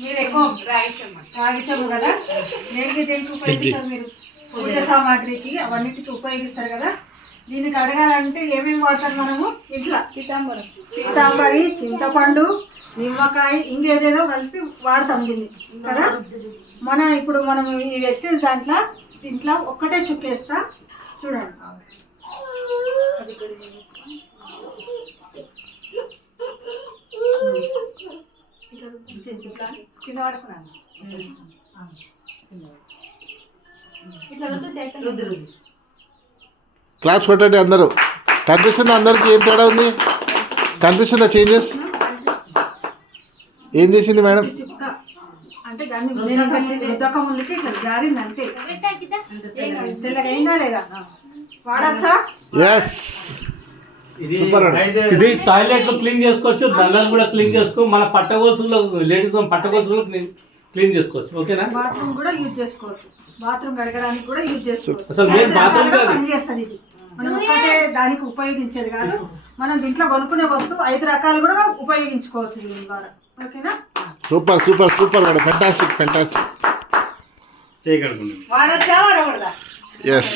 మీరు ఎక్కువ రాగి చెంబు కదా, దేనికి దేనికి ఉపయోగిస్తారు మీరు? పూజ సామాగ్రికి అవన్నిటికి ఉపయోగిస్తారు కదా. దీనికి అడగాలంటే ఏమేమి వాడతారు మనము ఇంట్లో? పీతాంబరి, చింతపండు, నిమ్మకాయ, ఇంకేదేదో కలిపి వాడతాం దీన్ని కదా. ఇప్పుడు మనం ఈ వెస్టేజ్ దీంట్లో ఒక్కటే చుక్కేస్తా చూడండి. కింద పడుకున్నాను. క్లాప్స్ కొట్టండి అందరూ. కనిపిస్తుందా అందరికి? ఏం తేడా ఉంది? కనిపిస్తుందా చేంజెస్? ఏం చేసింది మేడం? అంటే దాన్ని రుద్దక ముందుకి ఇట్లా జారింది అంతే. తెల్లగైందా లేదా? వాడచ్చా? ఎస్. ఇది టాయిలెట్ లో క్లీన్ చేసుకోవచ్చు, దండాలు కూడా క్లీన్ చేసుకో, మన పట్టగోసుల్లో లేడీస్ పట్టగోసుల్లో క్లీన్ చేసుకోవచ్చు. ఓకేనా? బాత్రూమ్ కూడా యూజ్ చేసుకోవచ్చు, బాత్రూమ్ కడగడానికి కూడా యూజ్ చేసుకోవచ్చు. అసలు మెయిన్ బాత్రూమ్ పనిచేస్తుంది ఇది. మనం ఒక్కటే దానికి ఉపయోగించేది కాదు, మనం దీంట్లో కొనుక్కునే వస్తువు 5 రకాలు కూడా ఉపయోగించుకోవచ్చు దీని ద్వారా. ఓకేనా? Super super super madam, fantastic fantastic. వాడచ్చా వాడకూడదా? ఎస్.